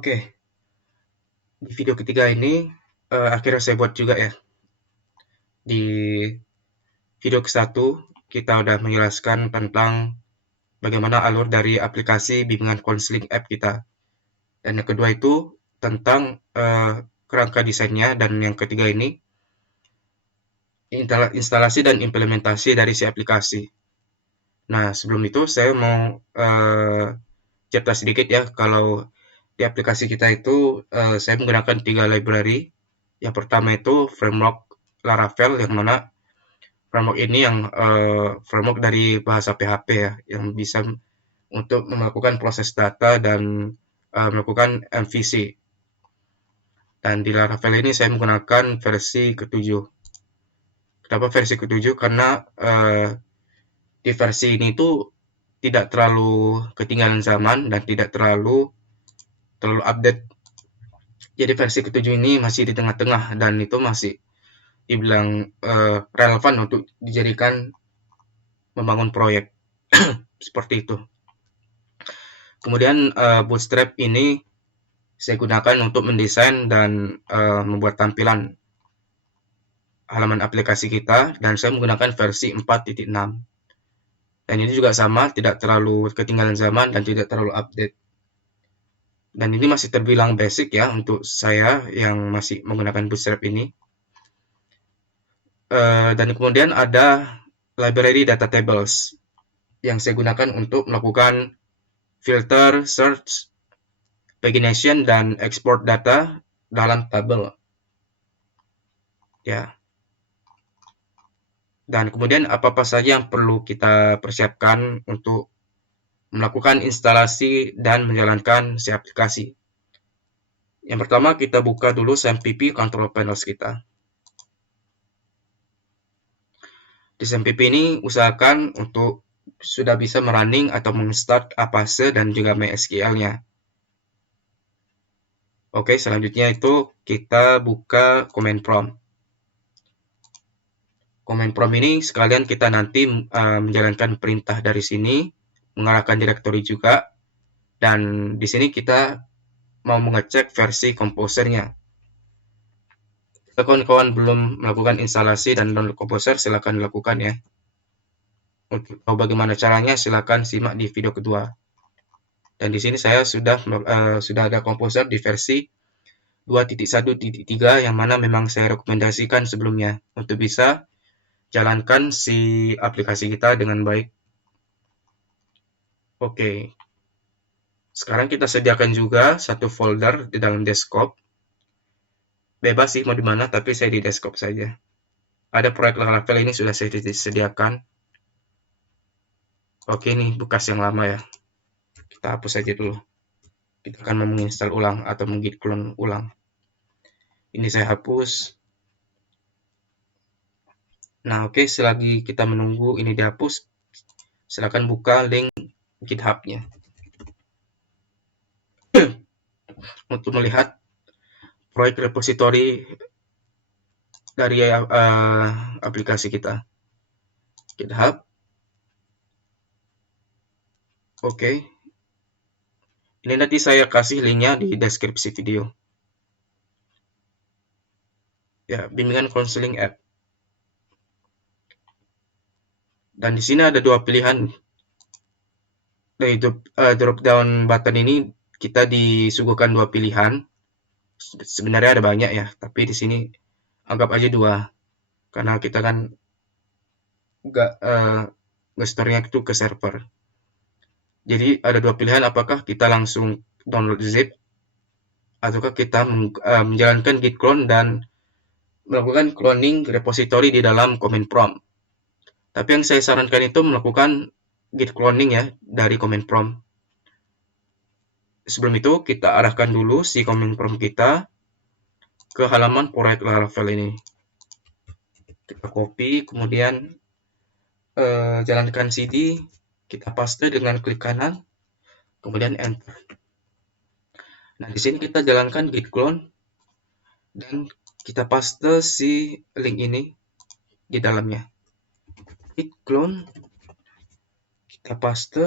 Oke, di video ketiga ini akhirnya saya buat juga ya. Di video ke-1 kita udah menjelaskan tentang bagaimana alur dari aplikasi bimbingan konseling app kita. Dan yang kedua itu tentang kerangka desainnya, dan yang ketiga ini instalasi dan implementasi dari si aplikasi. Nah, sebelum itu saya mau cerita sedikit ya, kalau di aplikasi kita itu saya menggunakan 3 library. Yang pertama itu framework Laravel, yang mana framework ini yang framework dari bahasa PHP ya, yang bisa untuk melakukan proses data dan melakukan MVC. Dan di Laravel ini saya menggunakan versi ke-7. Kenapa versi ke-7? Karena di versi ini tuh tidak terlalu ketinggalan zaman dan tidak terlalu update. Jadi versi ke-7 ini masih di tengah-tengah, dan itu masih dibilang relevan untuk dijadikan membangun proyek seperti itu. Kemudian Bootstrap ini saya gunakan untuk mendesain dan membuat tampilan halaman aplikasi kita, dan saya menggunakan versi 4.6. Dan ini juga sama, tidak terlalu ketinggalan zaman dan tidak terlalu update. Dan ini masih terbilang basic ya untuk saya yang masih menggunakan Bootstrap ini. Dan kemudian ada library data tables yang saya gunakan untuk melakukan filter, search, pagination, dan export data dalam tabel. Ya. Dan kemudian apa-apa saja yang perlu kita persiapkan untuk melakukan instalasi dan menjalankan si aplikasi. Yang pertama, kita buka dulu SAMPP control panels kita. Di SAMPP ini usahakan untuk sudah bisa merunning atau menstart Apache dan juga MySQL-nya. Oke, selanjutnya itu kita buka command prompt. Command prompt ini sekalian kita nanti menjalankan perintah dari sini, mengarahkan directory juga, dan di sini kita mau mengecek versi komposernya. Jika kawan-kawan belum melakukan instalasi dan download komposer, silakan dilakukan ya. Untuk tahu bagaimana caranya, silakan simak di video kedua. Dan di sini saya sudah ada komposer di versi 2.1.3 yang mana memang saya rekomendasikan sebelumnya untuk bisa jalankan si aplikasi kita dengan baik. Oke. Sekarang kita sediakan juga satu folder di dalam desktop. Bebas sih mau di mana, tapi saya di desktop saja. Ada proyek Laravel ini sudah saya sediakan. Oke, ini bekas yang lama ya. Kita hapus saja dulu. Kita akan menginstal ulang atau menggit clone ulang. Ini saya hapus. Nah, oke, selagi kita menunggu ini dihapus, silakan buka link GitHub-nya untuk melihat proyek repositori dari aplikasi kita. GitHub. Oke. Ini nanti saya kasih linknya di deskripsi video. Ya, bimbingan konseling app. Dan di sini ada dua pilihan. Dari drop down button ini kita disuguhkan dua pilihan. Sebenarnya ada banyak ya, tapi di sini anggap aja dua, karena kita kan nggak nge-store-nya itu ke server. Jadi ada dua pilihan, apakah kita langsung download zip ataukah kita menjalankan git clone dan melakukan cloning repository di dalam command prompt. Tapi yang saya sarankan itu melakukan git cloning ya dari command prompt. Sebelum itu kita arahkan dulu si command prompt kita ke halaman proyek Laravel ini. Kita copy, kemudian jalankan cd, kita paste dengan klik kanan, kemudian enter. Nah, di sini kita jalankan git clone dan kita paste si link ini di dalamnya. Git clone, kita paste,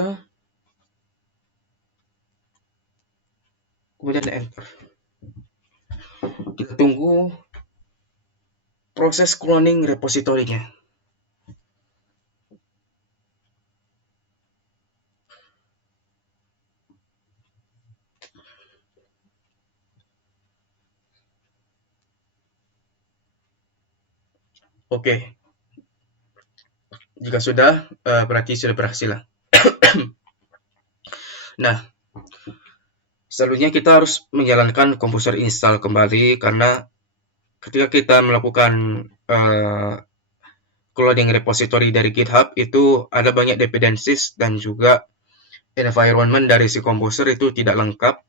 kemudian enter. Kita tunggu proses cloning repositorinya. Oke, jika sudah, berarti sudah berhasil lah. Nah, selanjutnya kita harus menjalankan Composer install kembali, karena ketika kita melakukan cloning repository dari GitHub, itu ada banyak dependencies dan juga environment dari si Composer itu tidak lengkap,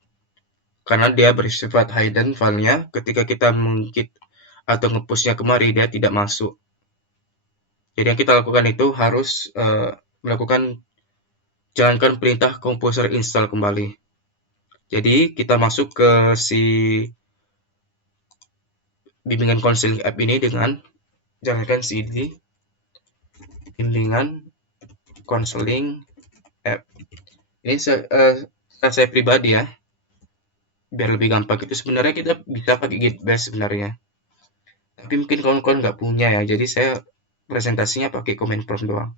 karena dia bersifat hidden filenya. Ketika kita menggit atau ngepushnya kemari, dia tidak masuk. Jadi yang kita lakukan itu harus melakukan jalankan perintah Composer install kembali. Jadi kita masuk ke si bimbingan konseling app ini dengan jalankan cd bimbingan konseling app. Ini saya pribadi ya, biar lebih gampang. Itu sebenarnya kita bisa pakai Git Bash sebenarnya, tapi mungkin kawan-kawan nggak punya ya, jadi saya presentasinya pakai command prompt doang.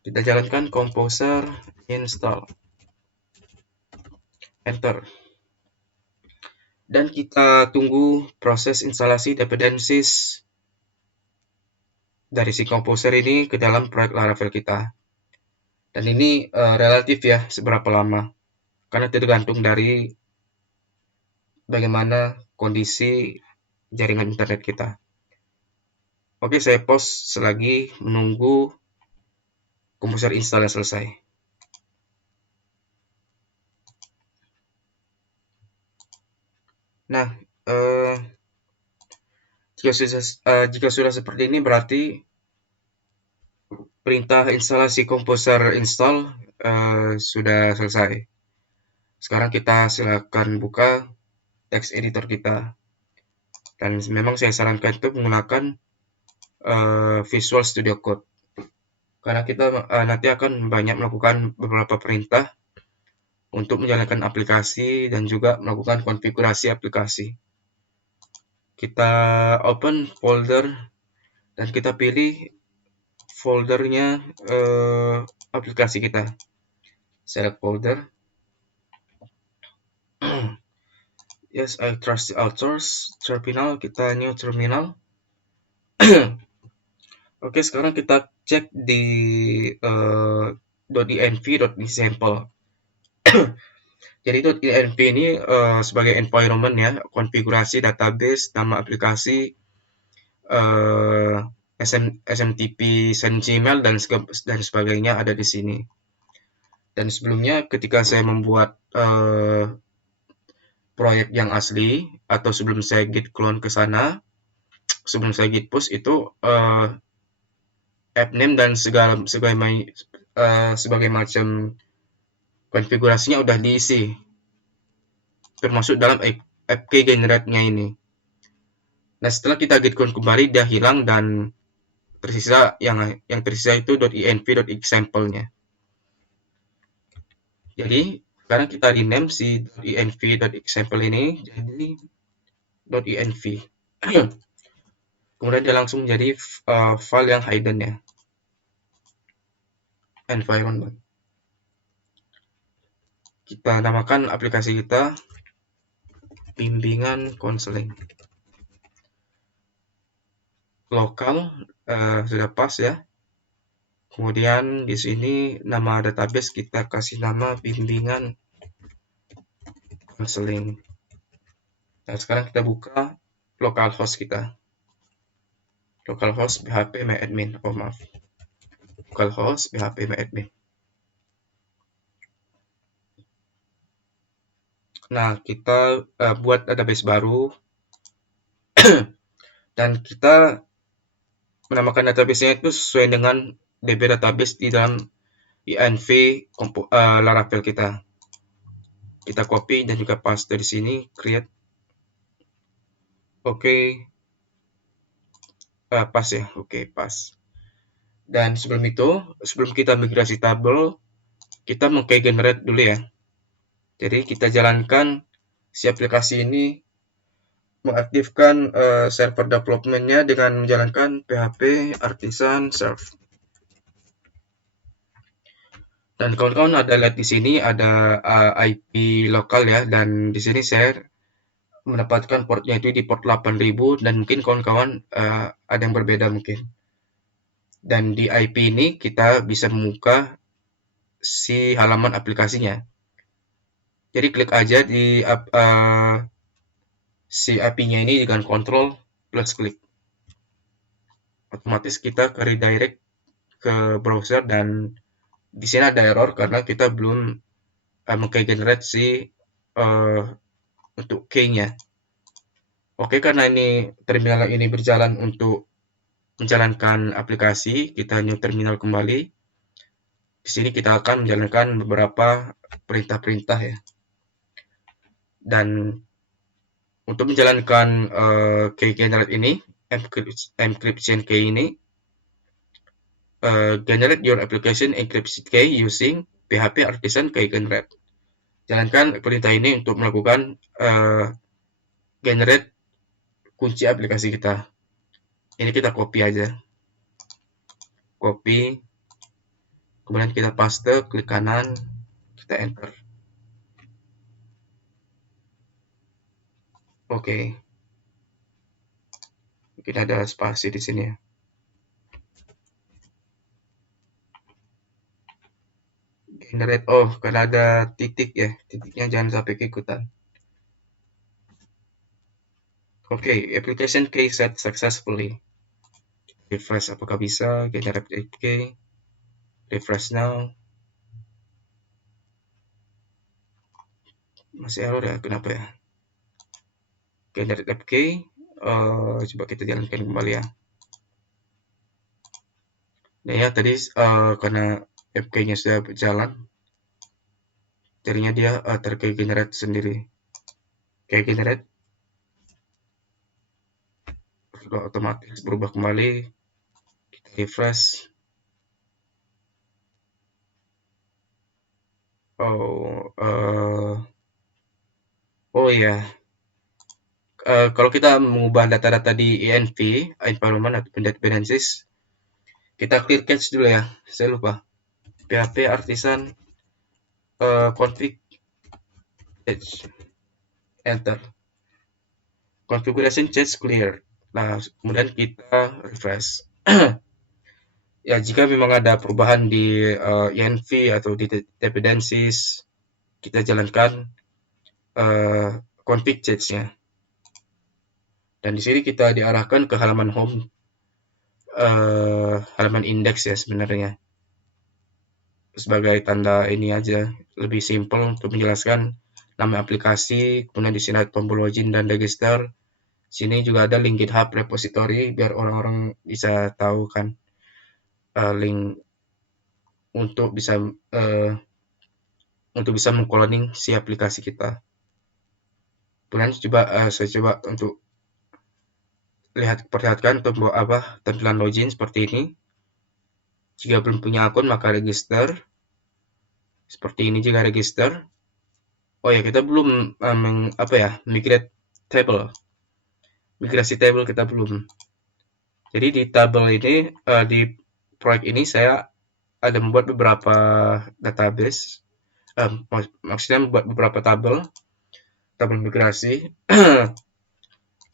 Kita jalankan Composer install, enter, dan kita tunggu proses instalasi dependencies dari si Composer ini ke dalam proyek Laravel kita. Dan ini relatif ya, seberapa lama, karena tergantung dari bagaimana kondisi jaringan internet kita. Oke, saya pause selagi menunggu Composer install selesai. Nah, jika sudah seperti ini, berarti perintah instalasi Composer install sudah selesai. Sekarang kita silakan buka text editor kita. Dan memang saya sarankan untuk menggunakan Visual Studio Code, karena kita nanti akan banyak melakukan beberapa perintah untuk menjalankan aplikasi dan juga melakukan konfigurasi aplikasi. Kita open folder dan kita pilih foldernya aplikasi kita. Select folder. Yes, I trust the authors. Terminal, kita new terminal. Oke, sekarang kita cek di .env.example. Jadi .env ini sebagai environment ya, konfigurasi database, nama aplikasi, SMTP, send Gmail, dan sebagainya ada di sini. Dan sebelumnya ketika saya membuat proyek yang asli, atau sebelum saya git clone ke sana, sebelum saya git push itu app name dan sebagai macam konfigurasinya udah diisi, termasuk dalam appk generate-nya ini. Nah, setelah kita git clone kembali, dia hilang dan tersisa yang tersisa itu .env.example-nya. Jadi sekarang kita rename si .env.example ini jadi .env. Kemudian dia langsung menjadi file yang hidden ya, environment. Kita namakan aplikasi kita bimbingan konseling. Lokal sudah pas ya. Kemudian di sini nama database kita kasih nama bimbingan konseling. Nah, sekarang kita buka localhost kita. Localhost php myadmin. Oh maaf. Localhost php myadmin. Nah, kita buat database baru dan kita menamakan database-nya itu sesuai dengan DB database di dalam env Laravel kita. Kita copy dan juga paste di sini, create. Oke. Pas ya. Oke, pas. Dan sebelum kita migrasi tabel, kita meng-generate dulu ya. Jadi kita jalankan si aplikasi ini mengaktifkan server development-nya dengan menjalankan PHP Artisan Serve. Dan kawan-kawan ada lihat di sini ada IP lokal ya, dan di sini saya mendapatkan portnya itu di port 8000, dan mungkin kawan-kawan ada yang berbeda mungkin. Dan di IP ini kita bisa membuka si halaman aplikasinya. Jadi klik aja di si IP-nya ini dengan kontrol plus klik. Otomatis kita ke redirect ke browser, dan di sini ada error karena kita belum meng-generate si untuk key-nya. Oke, karena ini terminal ini berjalan untuk menjalankan aplikasi, kita new terminal kembali. Di sini kita akan menjalankan beberapa perintah-perintah ya. Dan untuk menjalankan key generate ini, encryption key ini, generate your application encryption key using PHP Artisan key generate. Jalankan perintah ini untuk melakukan generate kunci aplikasi kita. Ini kita copy aja. Copy. Kemudian kita paste, klik kanan, kita enter. Oke. Mungkin ada spasi di sini ya. Generate, karena ada titik ya. Titiknya jangan sampai keikutan. Oke, application key set successfully. Refresh apakah bisa, generate key. Refresh now. Masih error ya, kenapa ya? Generate app key. Coba kita jalankan kembali ya. Nah ya, tadi karena app key-nya sudah berjalan, jadinya dia tergenerate sendiri. Key generate otomatis berubah kembali. Kita refresh. Ya. Kalau kita mengubah data-data di env environment atau dependencies, kita clear cache dulu ya. Saya lupa. PHP Artisan config cache, enter. Configuration cache clear. Nah, kemudian kita refresh. Ya, jika memang ada perubahan di env atau di dependencies, kita jalankan config cache-nya. Dan di sini kita diarahkan ke halaman home, halaman index ya sebenarnya. Sebagai tanda ini aja, lebih simple untuk menjelaskan nama aplikasi, kemudian di sini ada tombol login dan register. Sini juga ada link GitHub repository biar orang-orang bisa tahu kan link untuk bisa mengcloning si aplikasi kita. Kemudian saya coba untuk perlihatkan tombol tampilan login seperti ini. Jika belum punya akun maka register. Seperti ini jika register. Ya, kita belum migrasi table kita belum. Jadi di tabel ini, di proyek ini saya ada membuat beberapa database, maksudnya membuat beberapa tabel migrasi.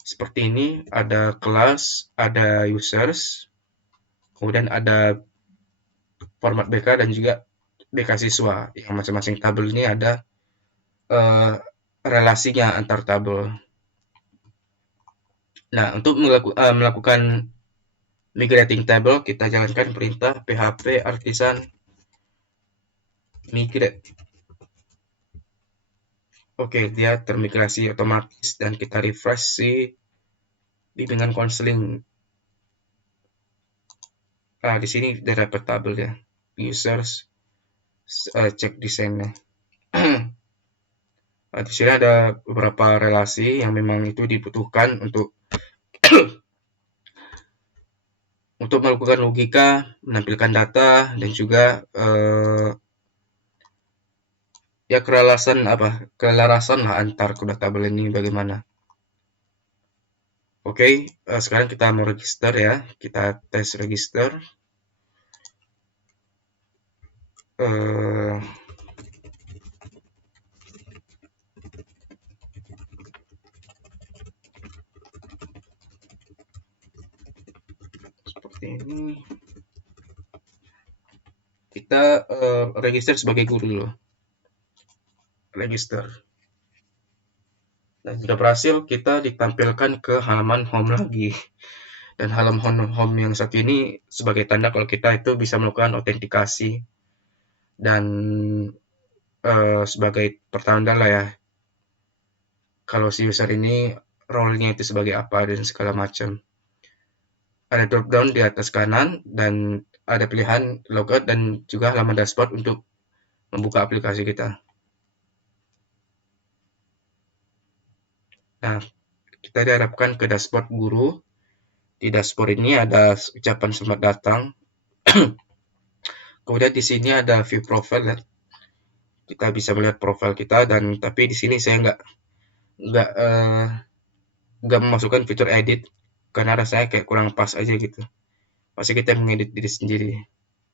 Seperti ini, ada kelas, ada users, kemudian ada format BK dan juga BK siswa. Yang masing-masing tabel ini ada relasinya antar tabel. Nah, untuk melakukan migrating table, kita jalankan perintah PHP Artisan migrate. Oke, dia termigrasi otomatis dan kita refresh si bimbingan konseling. Di sini sudah dapat tabel ya. Users, cek desainnya. Di sini ada beberapa relasi yang memang itu dibutuhkan untuk untuk melakukan logika, menampilkan data, dan juga ya kelarasan lah antar kedua tabel ini bagaimana. Oke, sekarang kita mau register ya, kita tes register. eh, Seperti ini, kita register sebagai guru dulu, register. Dan jika berhasil, kita ditampilkan ke halaman home lagi. Dan halaman home yang satu ini sebagai tanda kalau kita itu bisa melakukan autentikasi dan sebagai pertanda lah ya, kalau si user ini role-nya itu sebagai apa dan segala macam. Ada drop down di atas kanan dan ada pilihan logout dan juga halaman dashboard untuk membuka aplikasi kita. Nah, kita diharapkan ke dashboard guru. Di dashboard ini ada ucapan selamat datang. Kemudian di sini ada view profile ya. Kita bisa melihat profil kita, dan tapi di sini saya nggak eh, nggak memasukkan fitur edit karena rasanya kayak kurang pas aja gitu. Pasti kita mengedit diri sendiri.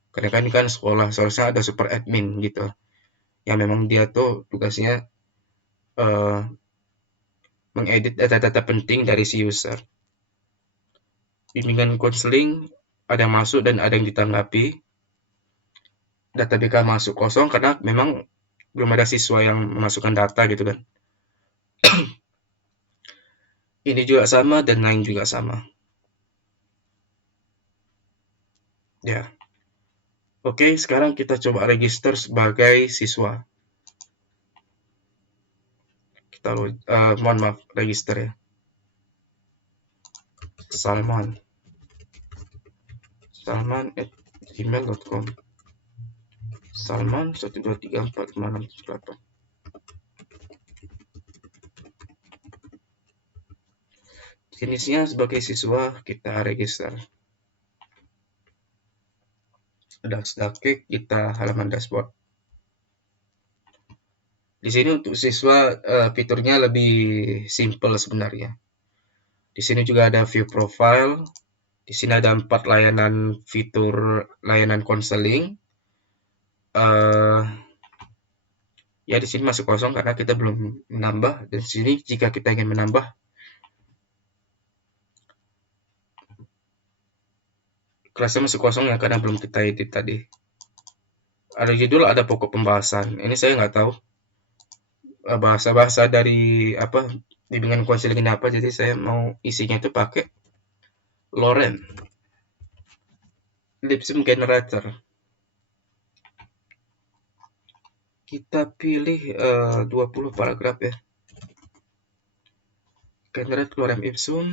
Karena kan ini kan sekolah, seharusnya ada super admin gitu. Yang memang dia tuh tugasnya eh, mengedit data-data penting dari si user. Bimbingan konseling ada yang masuk dan ada yang ditanggapi. Data BK masuk kosong karena memang belum ada siswa yang memasukkan data gitu kan. Ini juga sama dan lain juga sama. Ya. Oke, sekarang kita coba register sebagai siswa. Kita mohon maaf, register ya. Salman@gmail.com. Salman 1234568. Jenisnya sebagai siswa, kita register. Sedake kita halaman dashboard. Di sini untuk siswa fiturnya lebih simple sebenarnya. Di sini juga ada view profile. Di sini ada 4 fitur layanan konseling. Ya di sini masih kosong karena kita belum menambah. Dan di sini jika kita ingin menambah, kelasnya masih kosong ya karena belum kita edit tadi. Ada judul, ada pokok pembahasan. Ini saya nggak tahu bahasa-bahasa dari apa bimbingan konseling ini apa, jadi saya mau isinya itu pakai Loren Lipsum Generator. Kita pilih 20 paragraf ya. Generate Lorem Ipsum.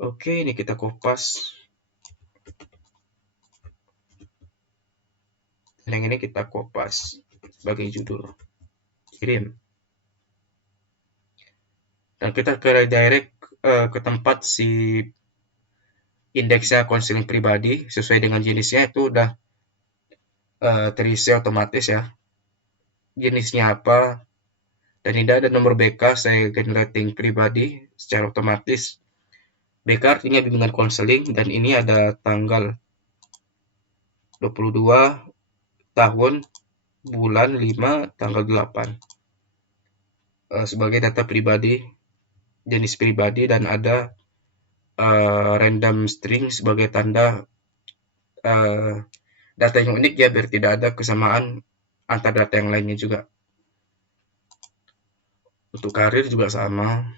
Oke, ini kita kopas. Dan yang ini kita kopas sebagai judul. Kirim. Dan kita ke redirect ke tempat si indeksnya konseling pribadi sesuai dengan jenisnya itu udah terisi otomatis ya. Jenisnya apa, dan tidak ada nomor BK, saya generating pribadi secara otomatis. BK artinya bimbingan konseling, dan ini ada tanggal 22 tahun bulan 5 tanggal 8 sebagai data pribadi, jenis pribadi, dan ada random string sebagai tanda data yang unik ya, biar tidak ada kesamaan antar data yang lainnya juga. Untuk karir juga sama,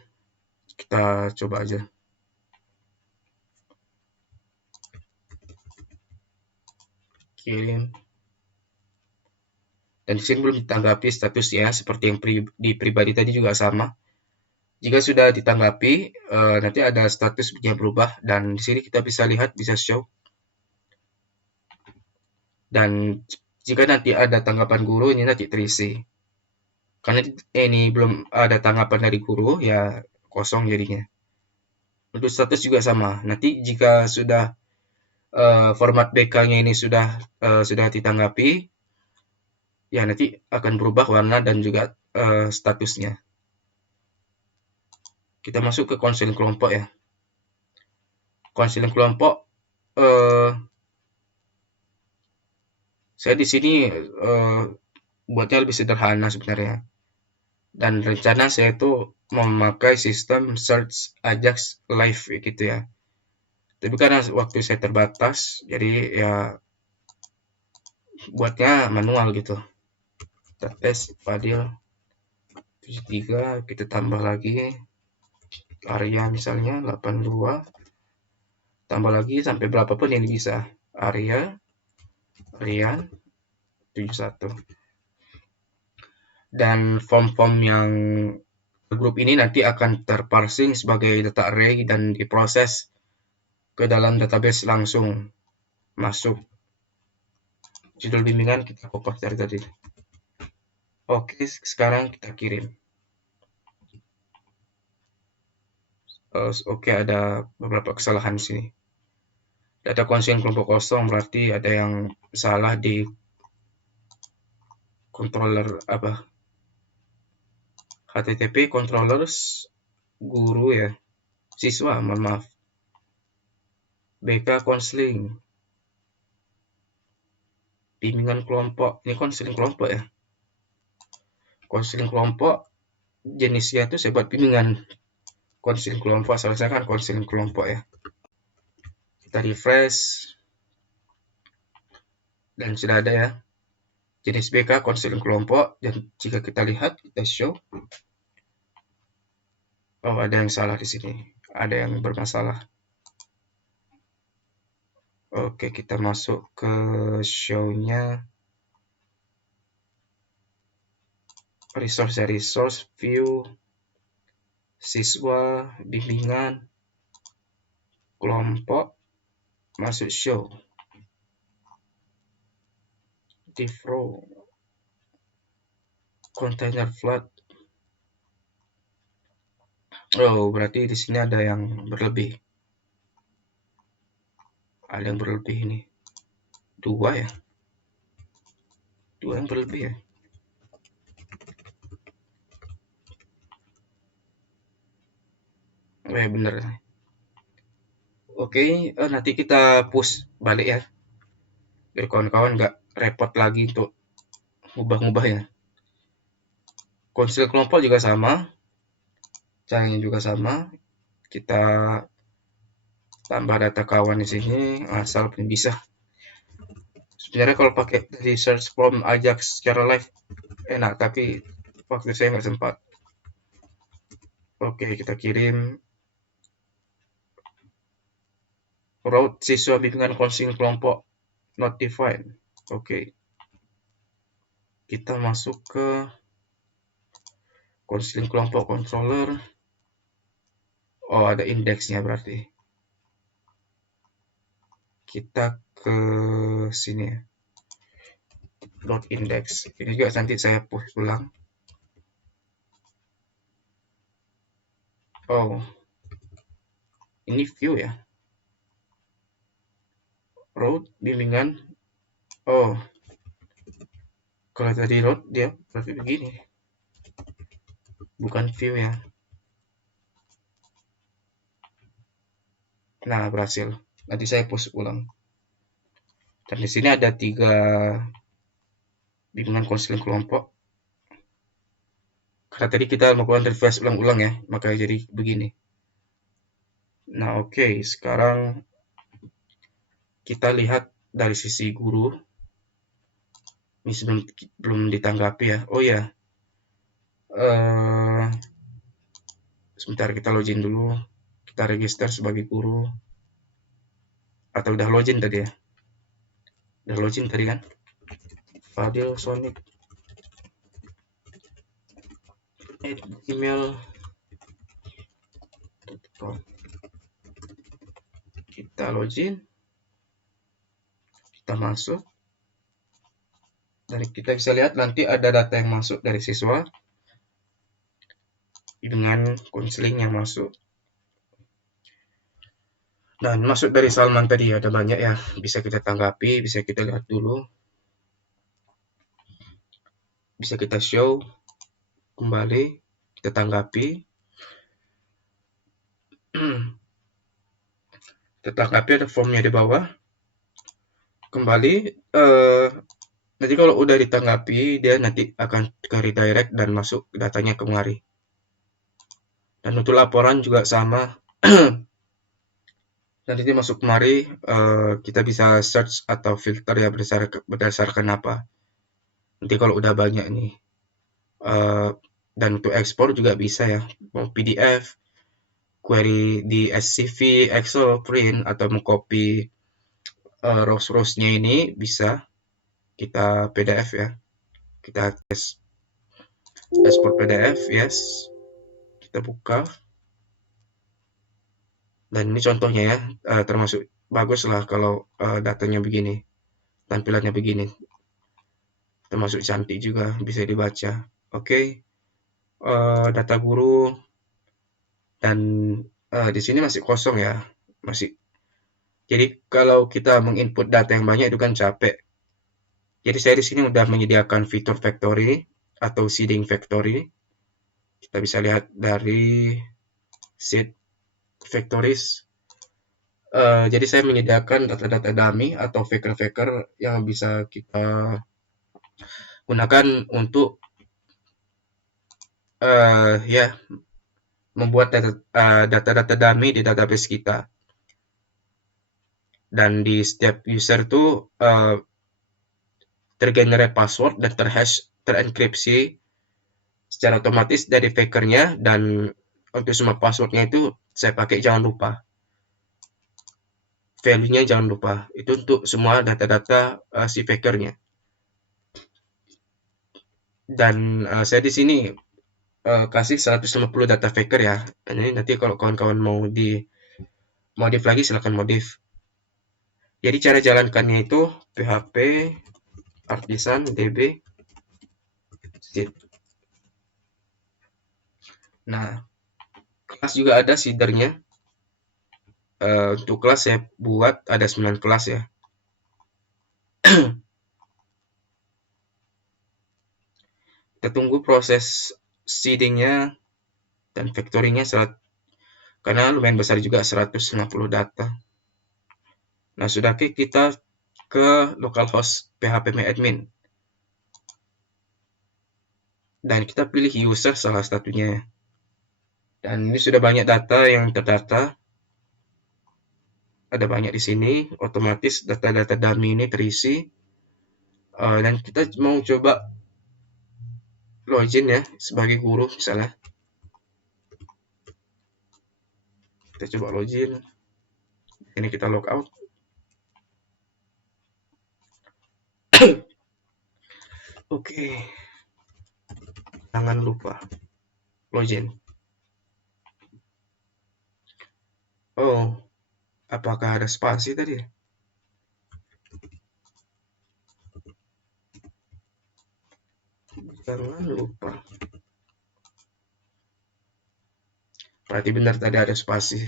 kita coba aja. Kirim. Dan di sini belum ditanggapi statusnya, seperti yang di pribadi tadi juga sama. Jika sudah ditanggapi, nanti ada status yang berubah, dan di sini kita bisa lihat, bisa show. Dan jika nanti ada tanggapan guru, ini nanti terisi. Karena ini belum ada tanggapan dari guru, ya kosong jadinya. Untuk status juga sama. Nanti jika sudah format BK-nya ini sudah ditanggapi, ya nanti akan berubah warna dan juga statusnya. Kita masuk ke konseling kelompok ya. Konseling kelompok, saya di sini buatnya lebih sederhana sebenarnya. Dan rencana saya itu memakai sistem search Ajax Live gitu ya. Tapi karena waktu saya terbatas, jadi ya buatnya manual gitu. Kita tes Fadil 73, kita tambah lagi area misalnya 82, tambah lagi sampai berapapun ini bisa. Area, Rian 71. Dan form-form yang grup ini nanti akan terparsing sebagai data array dan diproses ke dalam database langsung masuk. Judul bimbingan kita copy dari tadi. Oke, sekarang kita kirim. Oke, ada beberapa kesalahan di sini. Data konsen kelompok kosong berarti ada yang salah di controller apa? HTTP controllers guru ya. Siswa, mohon maaf. BK konseling. Bimbingan kelompok. Ini konseling kelompok ya. Konseling kelompok jenisnya itu saya buat bimbingan. Konseling kelompok, salah kan konseling kelompok ya. Kita refresh. Dan sudah ada ya. Jenis BK konseling kelompok. Dan jika kita lihat, kita show. Oh, ada yang salah di sini. Ada yang bermasalah. Oke, kita masuk ke show-nya. Resource view, siswa, bimbingan, kelompok, masuk show. Div row, container flood. Oh, berarti di sini ada yang berlebih. Ada yang berlebih ini. Dua ya. Dua yang berlebih ya. Oh ya bener. Oke, nanti kita push balik ya. Biar kawan-kawan nggak repot lagi untuk ngubah-ngubah ya. Konsel kelompok juga sama. Caranya juga sama. Kita tambah data kawan di sini asal pun bisa. Sebenarnya kalau pakai dari search from Ajax secara live enak, tapi waktu saya nggak sempat. Oke, kita kirim route siswa bimbingan konseling kelompok notified. Oke, kita masuk ke konseling kelompok controller. Oh, ada indeksnya berarti. Kita ke sini ya. Dot index. Ini juga nanti saya push ulang. Oh, ini view ya. Route bimbingan. Oh, kalau tadi route dia berarti begini. Bukan view ya. Nah, berhasil. Nanti saya push ulang. Dan di sini ada 3 bimbingan konseling kelompok. Karena tadi kita melakukan refresh ulang-ulang ya, makanya jadi begini. Nah, oke, sekarang kita lihat dari sisi guru. Ini belum ditanggapi ya. Oh ya, sebentar kita login dulu. Kita register sebagai guru. Atau udah login tadi ya? Udah login tadi kan? Fadil Sonic @gmail.com. Kita login. Kita masuk. Dan kita bisa lihat nanti ada data yang masuk dari siswa. Dengan konseling yang masuk. Dan masuk dari Salman tadi ada banyak ya, bisa kita tanggapi, bisa kita lihat dulu. bisa kita show kembali, kita tanggapi. Kita tanggapi, ada formnya di bawah. Kembali, nanti kalau udah ditanggapi, dia nanti akan ke redirect dan masuk datanya kemari. Dan untuk laporan juga sama. Nanti dia masuk kemari, kita bisa search atau filter ya berdasarkan apa. Nanti kalau udah banyak nih. Dan untuk ekspor juga bisa ya, mau PDF, query di SCV, Excel, print, atau mau copy rows-rows-nya ini bisa kita PDF ya. Kita tes export PDF, yes. Kita buka. Dan ini contohnya ya, termasuk bagus lah kalau datanya begini, tampilannya begini. Termasuk cantik juga, bisa dibaca. Oke, data guru, dan di sini masih kosong ya, masih. Jadi kalau kita menginput data yang banyak itu kan capek. Jadi saya di sini udah menyediakan fitur factory atau seeding factory. Kita bisa lihat dari seed factories. Jadi saya menyediakan data-data dummy atau faker-faker yang bisa kita gunakan untuk ya membuat data-data dummy di database kita. Dan di setiap user itu tergenerate password dan terenkripsi secara otomatis dari fakernya, dan untuk semua passwordnya itu saya pakai jangan lupa. Value-nya jangan lupa. Itu untuk semua data-data si fakernya. Dan saya di sini kasih 150 data faker ya. Ini nanti kalau kawan-kawan mau di modif lagi silahkan modif. Jadi cara jalankannya itu php artisan db seed. Nah, kelas juga ada seedernya. Untuk kelas saya buat ada 9 kelas ya. Kita tunggu proses seedingnya dan factoringnya karena lumayan besar juga, 150 data. Nah, sudah kita ke localhost php-admin. Dan kita pilih user salah satunya. Dan ini sudah banyak data yang terdata. Ada banyak di sini, otomatis data-data dummy ini terisi. Dan kita mau coba login ya sebagai guru misalnya. Kita coba login. Ini kita logout. Oke. Jangan lupa login. Oh, apakah ada spasi tadi? Jangan lupa. Berarti benar tadi ada spasi.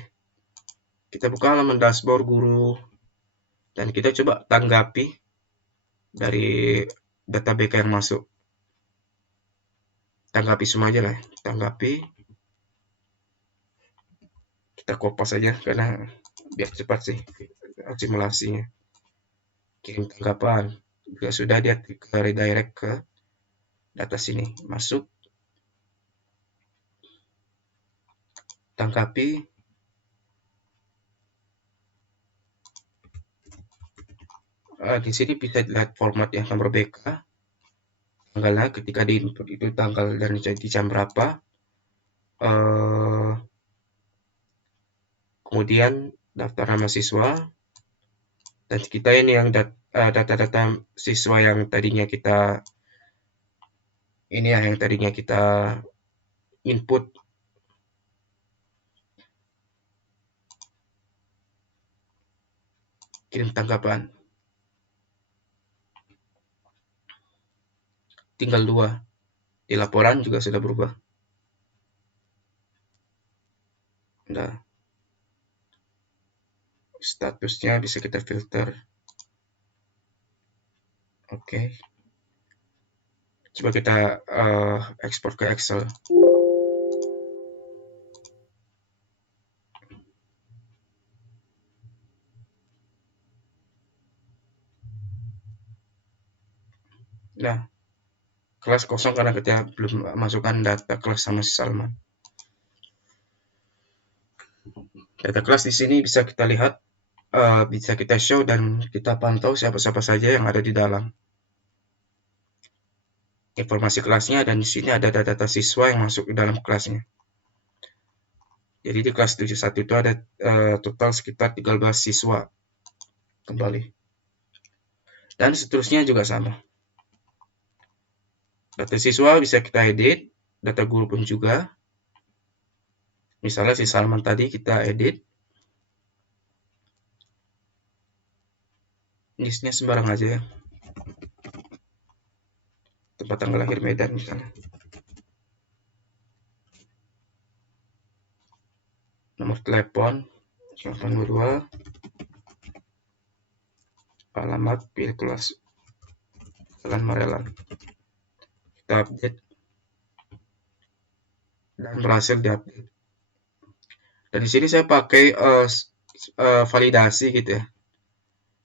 Kita buka halaman dashboard guru dan kita coba tanggapi dari data BK yang masuk. Tanggapi semua aja lah. Tanggapi. Kita kopas aja karena biar cepat sih simulasinya. Kirim tanggapan. Jika sudah, dia ke redirect ke data sini. Masuk. Tanggapi. Di sini bisa dilihat format yang nomor BK. Tanggalnya ketika di input itu tanggal dan di jam berapa. Kemudian daftar nama siswa. Dan kita ini yang data-data siswa yang tadinya kita ini ya, yang tadinya kita input. Kirim tanggapan. Tinggal 2. Di laporan juga sudah berubah. Nah, statusnya bisa kita filter. Oke. Coba kita ekspor ke Excel. Nah, kelas kosong karena kita belum masukkan data kelas sama si Salman. Data kelas di sini bisa kita lihat, bisa kita show dan kita pantau siapa-siapa saja yang ada di dalam. Informasi kelasnya, dan di sini ada data siswa yang masuk di dalam kelasnya. Jadi di kelas 71 itu ada total sekitar 13 siswa kembali. Dan seterusnya juga sama. Data siswa bisa kita edit, data guru pun juga. Misalnya si Salman tadi kita edit. Listnya sembarang aja ya. Tempat tanggal lahir Medan misalnya. Nomor telepon 82, alamat pilih kelas Jalan Marelan. Kita update dan berhasil diupdate. Dan di sini saya pakai validasi gitu ya.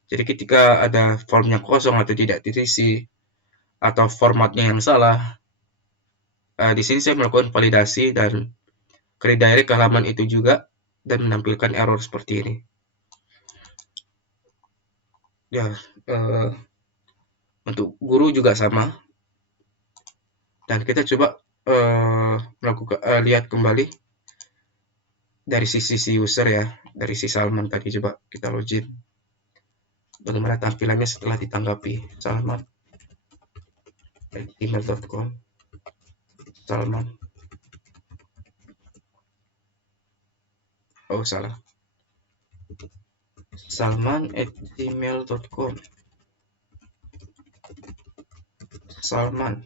Jadi ketika ada formnya kosong atau tidak terisi atau formatnya yang salah, di sini saya melakukan validasi dan redirect ke halaman itu juga dan menampilkan error seperti ini. Ya, untuk guru juga sama. Dan kita coba melakukan lihat kembali dari sisi user ya, dari si Salman tadi. Coba kita login. Bagaimana tampilannya setelah ditanggapi. Salman @gmail.com. Salman. Oh, salah. Salman@gmail.com. Salman.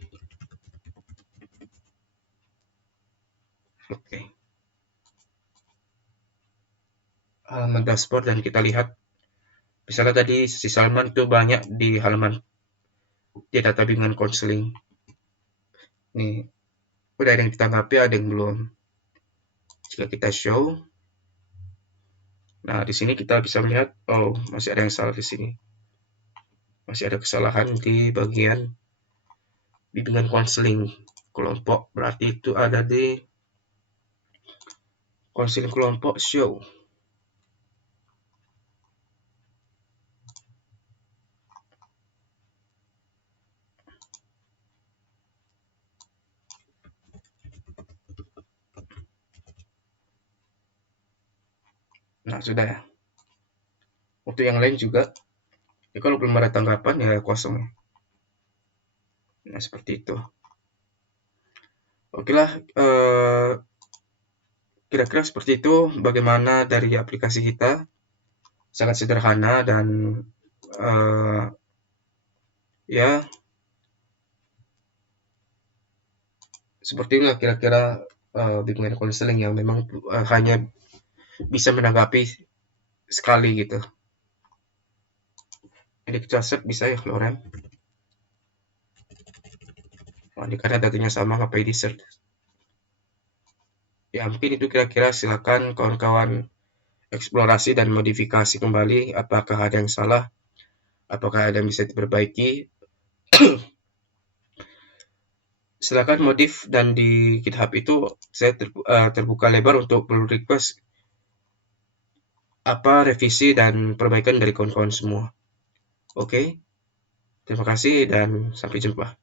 Oke. Halaman dashboard, dan kita lihat misalnya tadi si Salman itu banyak di halaman di data bimbingan konseling. Nih, udah ada yang ditanggapi, ada yang belum. Jika kita show, nah di sini kita bisa melihat, oh masih ada yang salah di sini. Masih ada kesalahan di bagian bimbingan konseling kelompok, berarti itu ada di konseling kelompok show. Nah, sudah ya. Untuk yang lain juga, ya kalau belum ada tanggapan ya kosong ya. Nah, seperti itu. Oke lah, kira-kira seperti itu bagaimana dari aplikasi kita. Sangat sederhana dan ya seperti inilah kira-kira bimbingan konseling yang memang hanya bisa menanggapi sekali gitu. Jadi kita set bisa ya Lorem. Nah, karena datanya sama, ngapain di search? Ya mungkin itu kira-kira, silakan kawan-kawan eksplorasi dan modifikasi kembali apakah ada yang salah, apakah ada yang bisa diperbaiki. Silakan modif, dan di GitHub itu saya terbuka lebar untuk pull request apa revisi dan perbaikan dari kawan-kawan semua. Oke, terima kasih dan sampai jumpa.